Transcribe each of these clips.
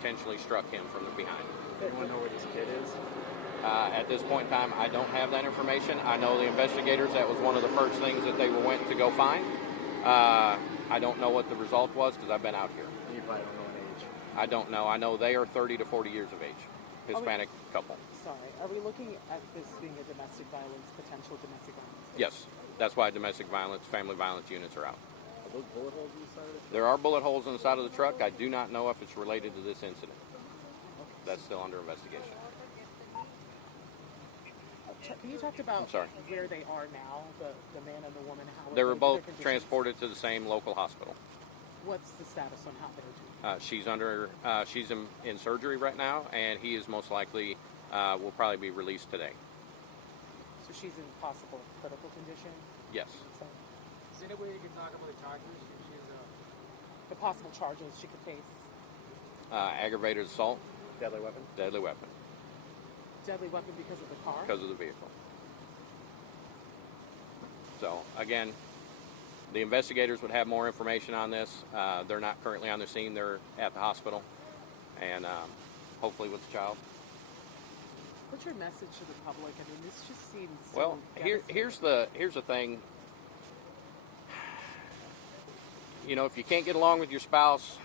potentially struck him from the behind. Anyone know where this kid is? At this point in time, I don't have that information. I know the investigators, that was one of the first things that they went to go find. I don't know what the result was because I've been out here. You probably don't know an age. I don't know. I know they are 30 to 40 years of age. Hispanic couple. Sorry, are we looking at this being a domestic violence, potential domestic violence case? Yes, that's why domestic violence, family violence units are out. Are those bullet holes in the side of the truck? There are bullet holes in the side of the truck. I do not know if it's related to this incident. That's still under investigation. Can you talk about I'm sorry. where they are now, the man and the woman? How They were their both conditions? transported to the same local hospital. What's the status on how they're doing? She's in surgery right now, and he is most likely will probably be released today. So she's in possible critical condition? Yes. So Is there any way you can talk about the charges? the possible charges she could face? Aggravated assault, Deadly weapon? deadly weapon, Deadly weapon because of the car? because of the vehicle. So again, the investigators would have more information on this. They're not currently on the scene. They're at the hospital, and hopefully with the child. What's your message to the public? I mean, this just seems so Well, here's the thing. You know, if you can't get along with your spouse,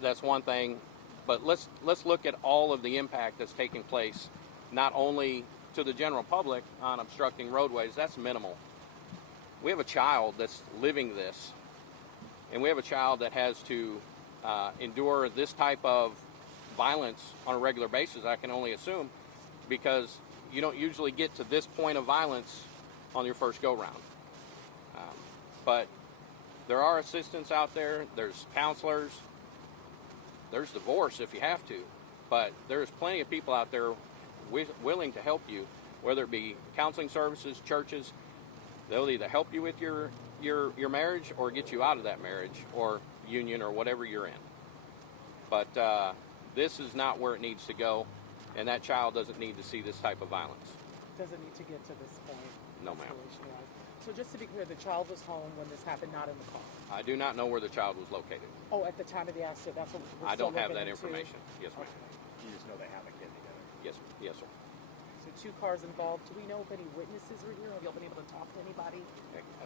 that's one thing. But let's look at all of the impact that's taking place, not only to the general public on obstructing roadways. That's minimal. We have a child that's living this, and we have a child that has to endure this type of violence on a regular basis, I can only assume, because you don't usually get to this point of violence on your first go-round. But there are assistants out there, there's counselors, there's divorce if you have to, but there's plenty of people out there willing to help you, whether it be counseling services, churches. They'll either help you with your marriage or get you out of that marriage or union or whatever you're in. But this is not where it needs to go, and that child doesn't need to see this type of violence. doesn't need to get to this point. No, ma'am. escalation-wise. So just to be clear, the child was home when this happened, not in the car. I do not know where the child was located. Oh, at the time of the accident, that's what we're I still don't have looking that into? information. Yes, ma'am. You just know they have a kid together. Yes, sir. So 2 cars involved. Do we know if any witnesses were here? Have y'all been able to talk to anybody?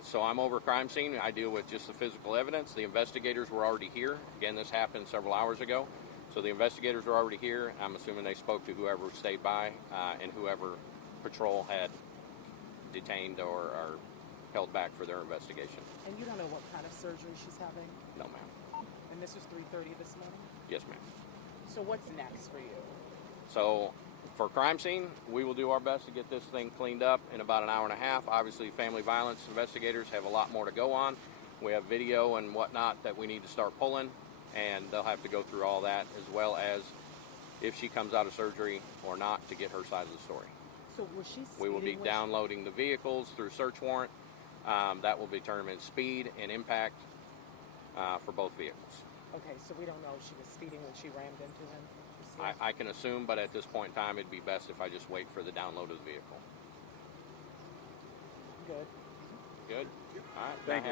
So I'm over crime scene. I deal with just the physical evidence. The investigators were already here. Again, this happened several hours ago. So the investigators were already here. I'm assuming they spoke to whoever stayed by and whoever patrol had detained or held back for their investigation. And you don't know what kind of surgery she's having? No, ma'am. And this was 3:30 this morning? Yes, ma'am. So what's next for you? So for crime scene, we will do our best to get this thing cleaned up in about an hour and a half. Obviously, family violence investigators have a lot more to go on. We have video and whatnot that we need to start pulling, and they'll have to go through all that, as well as if she comes out of surgery or not, to get her side of the story. So was she We will be speeding when downloading the vehicles through search warrant. That will determine speed and impact for both vehicles. Okay, so we don't know if she was speeding when she rammed into him? I can assume, but at this point in time, it'd be best if I just wait for the download of the vehicle. Good. Good? All right. Thank you.